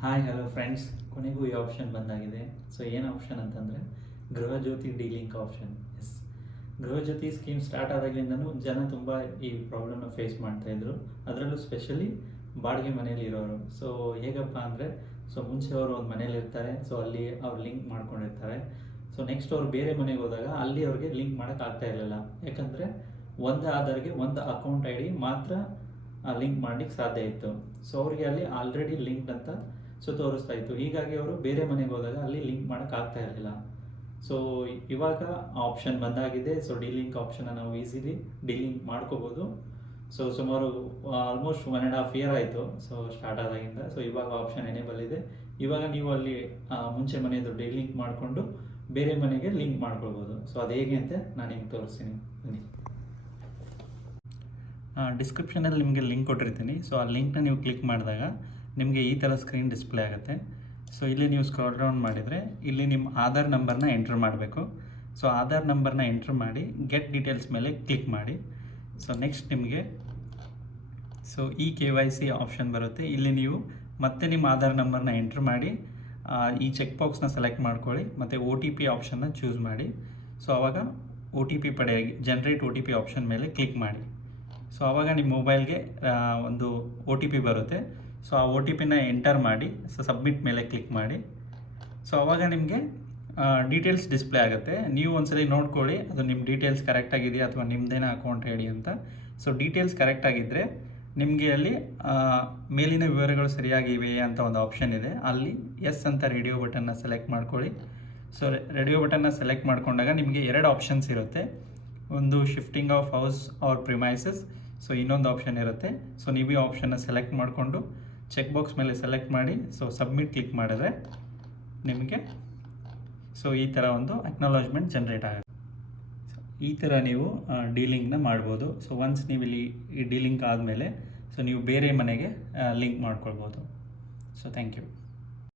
Hi hello friends, ಕೊನೆಗೂ ಈ option ಬಂದಾಗಿದೆ. ಸೊ ಏನು ಆಪ್ಷನ್ ಅಂತಂದರೆ Gruhajyothi delink option. Yes, Gruhajyothi scheme start ಆದಾಗಲಿಂದನೂ ಜನ ತುಂಬ ಈ ಪ್ರಾಬ್ಲಮ್ನ ಫೇಸ್ ಮಾಡ್ತಾಯಿದ್ರು. ಅದರಲ್ಲೂ ಸ್ಪೆಷಲಿ ಬಾಡಿಗೆ ಮನೆಯಲ್ಲಿ ಇರೋರು. ಸೊ ಹೇಗಪ್ಪ ಅಂದರೆ, ಮುಂಚೆ ಅವರು ಒಂದು ಮನೇಲಿ ಇರ್ತಾರೆ. ಸೊ ಅಲ್ಲಿ ಅವ್ರು ಲಿಂಕ್ ಮಾಡ್ಕೊಂಡಿರ್ತಾರೆ. ಸೊ ನೆಕ್ಸ್ಟ್ ಅವ್ರು ಬೇರೆ ಮನೆಗೆ ಹೋದಾಗ ಅಲ್ಲಿ ಅವ್ರಿಗೆ ಲಿಂಕ್ ಮಾಡೋಕ್ಕಾಗ್ತಾ ಇರಲಿಲ್ಲ. ಯಾಕಂದರೆ ಒಂದು ಆಧಾರ್ಗೆ ಒಂದು ಅಕೌಂಟ್ ಐ ಡಿ ಮಾತ್ರ ಲಿಂಕ್ ಮಾಡಲಿಕ್ಕೆ ಸಾಧ್ಯ ಇತ್ತು. ಸೊ ಅವ್ರಿಗೆ ಅಲ್ಲಿ ಆಲ್ರೆಡಿ ಲಿಂಕ್ ಅಂತ ತೋರಿಸ್ತಾ ಇತ್ತು. ಹೀಗಾಗಿ ಅವರು ಬೇರೆ ಮನೆಗೆ ಹೋದಾಗ ಅಲ್ಲಿ ಲಿಂಕ್ ಮಾಡೋಕ್ಕಾಗ್ತಾ ಇರಲಿಲ್ಲ. ಸೊ ಇವಾಗ ಆಪ್ಷನ್ ಬಂದಾಗಿದೆ. ಸೊ ಡಿಲಿಂಕ್ ಆಪ್ಷನ್ನ ನಾವು ಈಸಿಲಿ ಡಿಲಿಂಕ್ ಮಾಡ್ಕೋಬೋದು. ಸೊ ಸುಮಾರು ಆಲ್ಮೋಸ್ಟ್ 1.5 year ಆಯಿತು ಸೊ ಸ್ಟಾರ್ಟ್ ಆದಾಗಿಂದ. ಸೊ ಇವಾಗ ಆಪ್ಷನ್ ಎನೇಬಲ್ ಇದೆ. ಇವಾಗ ನೀವು ಅಲ್ಲಿ ಮುಂಚೆ ಮನೆಯದು ಡಿಲಿಂಕ್ ಮಾಡಿಕೊಂಡು ಬೇರೆ ಮನೆಗೆ ಲಿಂಕ್ ಮಾಡ್ಕೊಳ್ಬೋದು. ಸೊ ಅದು ಹೇಗೆ ಅಂತ ನಾನು ನಿಮ್ಗೆ ತೋರಿಸ್ತೀನಿ, ಬನ್ನಿ. ಡಿಸ್ಕ್ರಿಪ್ಷನಲ್ಲಿ ನಿಮಗೆ ಲಿಂಕ್ ಕೊಟ್ಟಿರ್ತೀನಿ. ಸೊ ಆ ಲಿಂಕ್ನ ನೀವು ಕ್ಲಿಕ್ ಮಾಡಿದಾಗ ನಿಮಗೆ ಈ ಥರ ಸ್ಕ್ರೀನ್ ಡಿಸ್ಪ್ಲೇ ಆಗುತ್ತೆ. ಸೊ ಇಲ್ಲಿ ನೀವು ಸ್ಕ್ರಾಲ್ ಡೌನ್ ಮಾಡಿದರೆ ಇಲ್ಲಿ ನಿಮ್ಮ ಆಧಾರ್ ನಂಬರ್ನ ಎಂಟ್ರ್ ಮಾಡಬೇಕು. ಸೊ ಆಧಾರ್ ನಂಬರ್ನ ಎಂಟ್ರ್ ಮಾಡಿ ಗೆಟ್ ಡೀಟೇಲ್ಸ್ ಮೇಲೆ ಕ್ಲಿಕ್ ಮಾಡಿ. ಸೊ ನೆಕ್ಸ್ಟ್ ನಿಮಗೆ ಈ KYC ಆಪ್ಷನ್ ಬರುತ್ತೆ. ಇಲ್ಲಿ ನೀವು ಮತ್ತೆ ನಿಮ್ಮ ಆಧಾರ್ ನಂಬರ್ನ ಎಂಟ್ರ್ ಮಾಡಿ ಈ ಚೆಕ್ ಬಾಕ್ಸ್ನ ಸೆಲೆಕ್ಟ್ ಮಾಡ್ಕೊಳ್ಳಿ ಮತ್ತು OTP ಆಪ್ಷನ್ನ ಚೂಸ್ ಮಾಡಿ. ಸೊ ಆವಾಗ OTP ಪಡೆಯಾಗಿ ಜನರೇಟ್ OTP ಆಪ್ಷನ್ ಮೇಲೆ ಕ್ಲಿಕ್ ಮಾಡಿ. ಸೊ ಆವಾಗ ನಿಮ್ಮ ಮೊಬೈಲ್ಗೆ ಒಂದು OTP ಬರುತ್ತೆ. ಸೊ ಆ OTPನ ಎಂಟರ್ ಮಾಡಿ ಸಬ್ಮಿಟ್ ಮೇಲೆ ಕ್ಲಿಕ್ ಮಾಡಿ. ಸೊ ಆವಾಗ ನಿಮಗೆ ಡೀಟೇಲ್ಸ್ ಡಿಸ್ಪ್ಲೇ ಆಗುತ್ತೆ. ನೀವು ಒಂದ್ಸಲಿ ನೋಡ್ಕೊಳ್ಳಿ ಅದು ನಿಮ್ಮ ಡೀಟೇಲ್ಸ್ ಕರೆಕ್ಟಾಗಿದೆಯಾ ಅಥವಾ ನಿಮ್ಮದೇನ ಅಕೌಂಟ್ ಐಡಿ ಅಂತ. ಸೊ ಡೀಟೇಲ್ಸ್ ಕರೆಕ್ಟಾಗಿದ್ದರೆ ನಿಮಗೆ ಅಲ್ಲಿ ಮೇಲಿನ ವಿವರಗಳು ಸರಿಯಾಗಿವೆ ಅಂತ ಒಂದು ಆಪ್ಷನ್ ಇದೆ. ಅಲ್ಲಿ ಎಸ್ ಅಂತ ರೇಡಿಯೋ ಬಟನ್ನ ಸೆಲೆಕ್ಟ್ ಮಾಡ್ಕೊಳ್ಳಿ. ಸೊ ರೇಡಿಯೋ ಬಟನ್ನ ಸೆಲೆಕ್ಟ್ ಮಾಡ್ಕೊಂಡಾಗ ನಿಮಗೆ 2 ಆಪ್ಷನ್ಸ್ ಇರುತ್ತೆ. ಒಂದು shifting of house or premises. So ಇನ್ನೊಂದು ಆಪ್ಷನ್ ಇರುತ್ತೆ. ಸೊ ನೀವು ಈ ಆಪ್ಷನ್ನ ಸೆಲೆಕ್ಟ್ ಮಾಡಿಕೊಂಡು ಚೆಕ್ ಬಾಕ್ಸ್ ಮೇಲೆ ಸೆಲೆಕ್ಟ್ ಮಾಡಿ ಸಬ್ಮಿಟ್ ಕ್ಲಿಕ್ ಮಾಡಿದ್ರೆ ನಿಮಗೆ ಈ ಥರ ಒಂದು ಅಕ್ನಾಲಜ್ಮೆಂಟ್ ಜನ್ರೇಟ್ ಆಗುತ್ತೆ. ಈ ಥರ ನೀವು ಡೀಲಿಂಕ್ನ ಮಾಡ್ಬೋದು. ಸೊ ಒನ್ಸ್ ನೀವು ಇಲ್ಲಿ ಈ ಡೀಲಿಂಕ್ ಆದಮೇಲೆ ನೀವು ಬೇರೆ ಮನೆಗೆ ಲಿಂಕ್ ಮಾಡ್ಕೊಳ್ಬೋದು. So thank you.